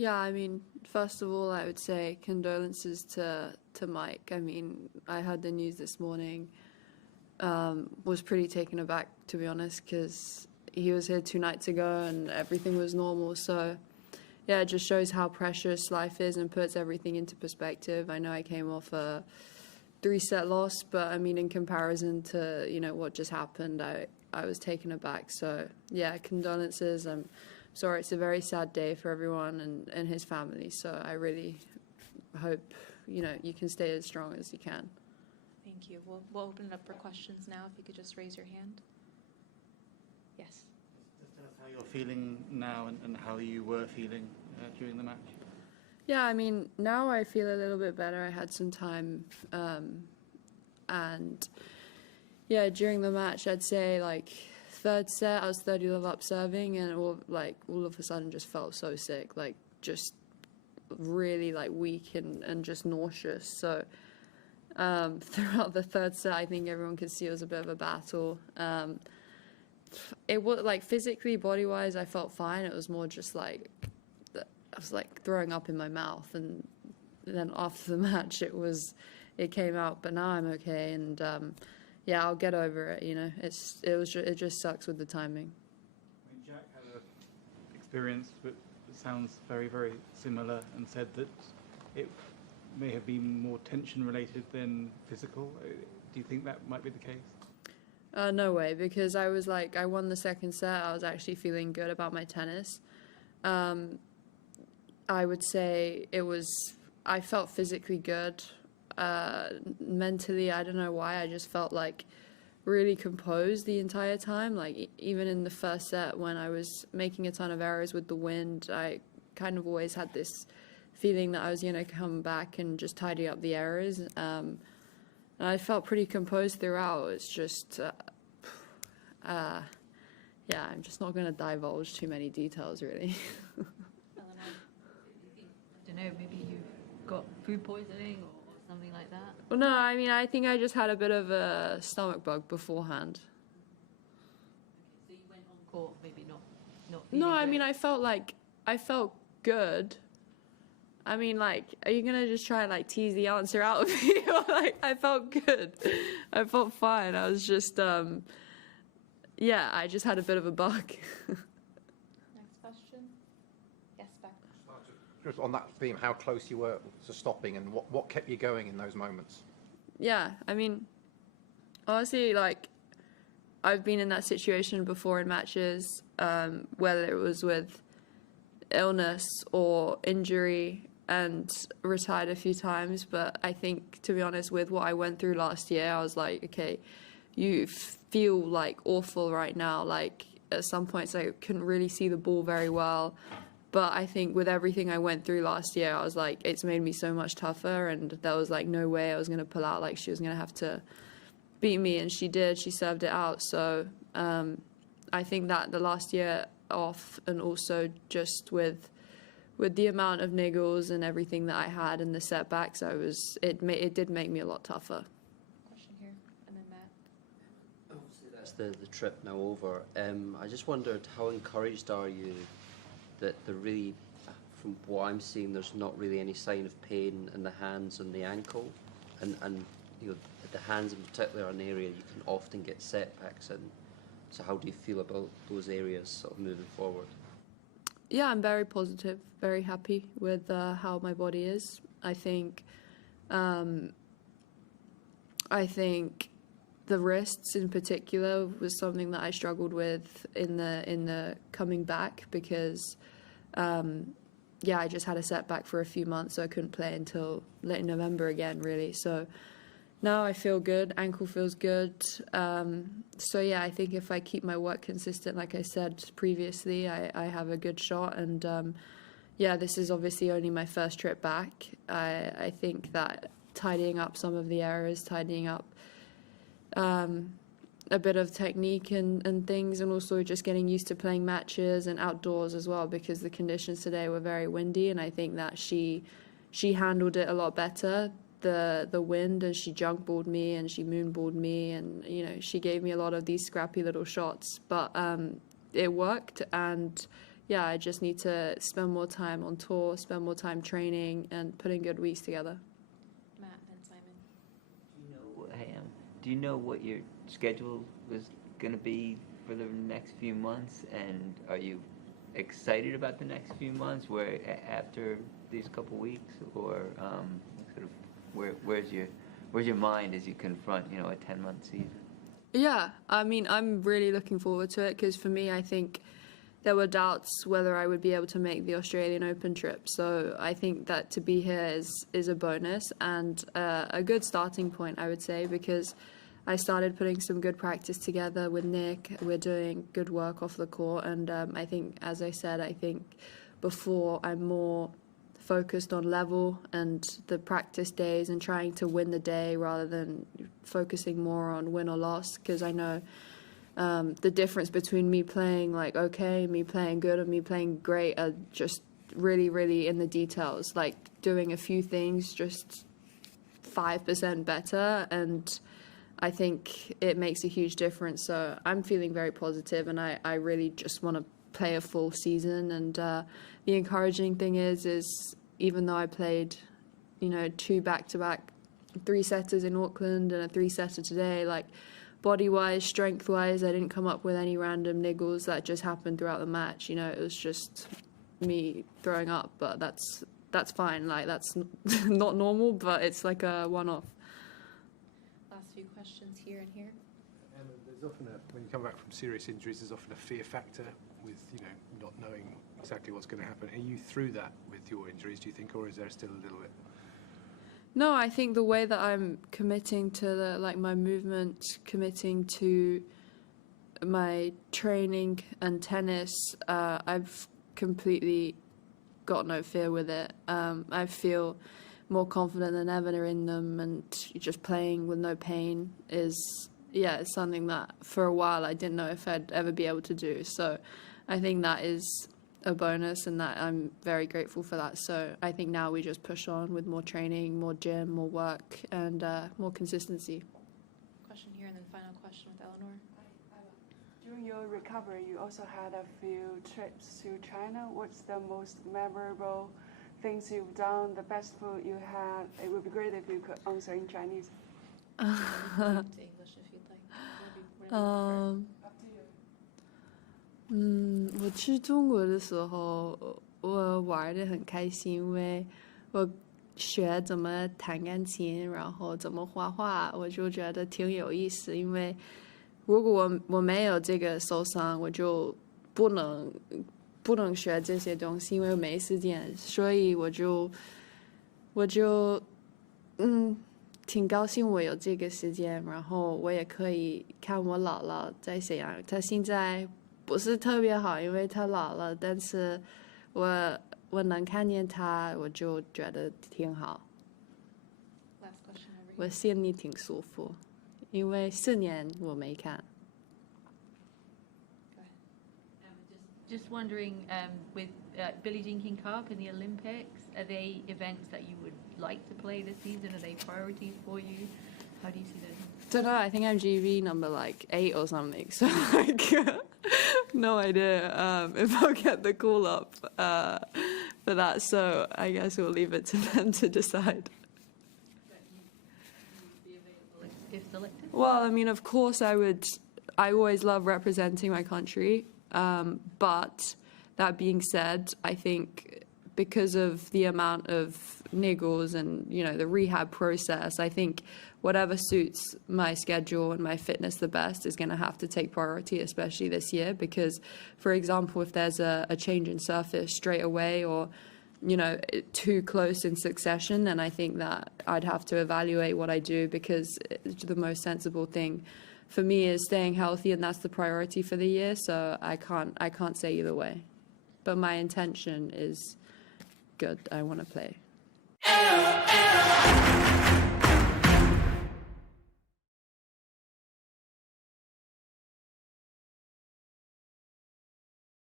Yeah, I mean, first of all, I would say condolences to Mike. I mean, I heard the news this morning. Was pretty taken aback, to be honest, because he was here 2 nights ago and everything was normal. So, yeah, it just shows how precious life is and puts everything into perspective. I know I came off a 3-set loss, but I mean, in comparison to what just happened, I was taken aback. So, yeah, condolences. I'm sorry. It's a very sad day for everyone and his family. So I really hope you can stay as strong as you can. Thank you. We'll open it up for questions now. If you could just raise your hand. Yes. Just tell us how you're feeling now and how you were feeling during the match. Yeah, I mean, now I feel a little bit better. I had some time, and yeah, during the match, I'd say like 3rd set, I was 30-love up serving, and all of a sudden just felt so sick, like just really like weak and just nauseous. So throughout the 3rd set, I think everyone could see it was a bit of a battle. It was like physically, body-wise, I felt fine. It was more just like I was like throwing up in my mouth, and then after the match, it came out. But now I'm okay, and yeah, I'll get over it. It just sucks with the timing. I mean, Jack had an experience that sounds very, very similar, and said that it may have been more tension related than physical. Do you think that might be the case? No way, because I won the 2nd set. I was actually feeling good about my tennis. I would say I felt physically good. Mentally, I don't know why, I just felt like really composed the entire time. Like even in the 1st set when I was making a ton of errors with the wind, I kind of always had this feeling that I was going to come back and just tidy up the errors. And I felt pretty composed throughout. It's just, yeah, I'm just not going to divulge too many details, really. I don't know, maybe you got food poisoning or something like that? Well, no, I mean, I think I just had a bit of a stomach bug beforehand. Okay, so you went on court, maybe not No, I great. mean, I felt good. I mean, like, are you gonna just try and like tease the answer out of me? Like, I felt good. I felt fine. I was just, yeah, I just had a bit of a bug. Next question. Yes, Beck. Just on that theme, how close you were to stopping, and what kept you going in those moments? Yeah, I mean, honestly, like, I've been in that situation before in matches, whether it was with illness or injury, and retired a few times. But I think, to be honest, with what I went through last year, I was like, okay, you feel like awful right now. Like, at some points, I couldn't really see the ball very well. But I think with everything I went through last year, I was like, it's made me so much tougher, and there was like no way I was going to pull out. Like, she was going to have to beat me, and she did. She served it out. So I think that the last year off, and also just with the amount of niggles and everything that I had and the setbacks, it did make me a lot tougher. Question here, and then Matt. Obviously, that's the trip now over. I just wondered, how encouraged are you that there really, from what I'm seeing, there's not really any sign of pain in the hands and the ankle, and the hands in particular are an area you can often get setbacks in. So how do you feel about those areas sort of moving forward? Yeah, I'm very positive, very happy with how my body is. I think the wrists in particular was something that I struggled with in the coming back, because I just had a setback for a few months, so I couldn't play until late November again, really. So now I feel good, ankle feels good. So yeah, I think if I keep my work consistent, like I said previously, I have a good shot. And yeah, this is obviously only my first trip back. I think that tidying up some of the errors, tidying up a bit of technique and things, and also just getting used to playing matches and outdoors as well, because the conditions today were very windy, and I think that she handled it a lot better, the wind, and she junk balled me and she moon balled me, and she gave me a lot of these scrappy little shots, but it worked. And yeah, I just need to spend more time on tour, spend more time training, and putting good weeks together. Matt, then Simon. Do you know what your schedule was going to be for the next few months, and are you excited about the next few months? Where after these couple weeks, or sort of where's your mind as you confront a 10-month season? Yeah, I mean, I'm really looking forward to it because for me, I think there were doubts whether I would be able to make the Australian Open trip. So I think that to be here is a bonus and a good starting point, I would say, because I started putting some good practice together with Nick. We're doing good work off the court. And I think, as I said, I think before I'm more focused on level and the practice days and trying to win the day rather than focusing more on win or loss, because I know the difference between me playing like okay, me playing good, and me playing great are just really, really in the details, like doing a few things just 5% better, and I think it makes a huge difference. So I'm feeling very positive, and I really just want to play a full season. And the encouraging thing is even though I played 2 back-to-back 3-setters in Auckland and a 3-setter today, like body-wise, strength-wise, I didn't come up with any random niggles that just happened throughout the match. It was just me throwing up, but that's fine. Like, that's not normal, but it's like a one-off. Last few questions here and here. Emma, there's often when you come back from serious injuries, there's often a fear factor with not knowing exactly what's going to happen. Are you through that with your injuries, do you think, or is there still a little bit? No, I think the way that I'm committing to my movement, committing to my training and tennis, I've completely got no fear with it. I feel more confident than ever in them, and just playing with no pain is it's something that for a while I didn't know if I'd ever be able to do. So I think that is a bonus, and that I'm very grateful for that. So I think now we just push on with more training, more gym, more work, and more consistency. Question here, and then final question with Eleanor. During your recovery, you also had a few trips to China. What's the most memorable things you've done, the best food you had? It would be great if you could answer in Chinese. To English if you'd like. Whatever you prefer. 我去中国的时候，我玩得很开心，因为我学怎么弹钢琴，然后怎么画画，我就觉得挺有意思。因为如果我没有这个受伤，我就不能学这些东西，因为我没时间，所以我就挺高兴我有这个时间，然后我也可以看我姥姥在沈阳，她现在不是特别好，因为她老了，但是我能看见她，我就觉得挺好。 Last question over here. 我心里挺舒服，因为4年我没看。 Go ahead. Just wondering, with Billie Jean King Cup and the Olympics, are they events that you would like to play this season? Are they priorities for you? How do you see those? Don't know. I think I'm GB number 8 or something. So no idea if I'll get the call up for that. So I guess we'll leave it to them to decide. Be available if selected? Well, I mean, of course I would. I always love representing my country. But that being said, I think because of the amount of niggles and, the rehab process, I think whatever suits my schedule and my fitness the best is going to have to take priority, especially this year. Because, for example, if there's a change in surface straight away or, too close in succession, then I think that I'd have to evaluate what I do, because the most sensible thing for me is staying healthy, and that's the priority for the year. So I can't say either way, but my intention is good. I want to play.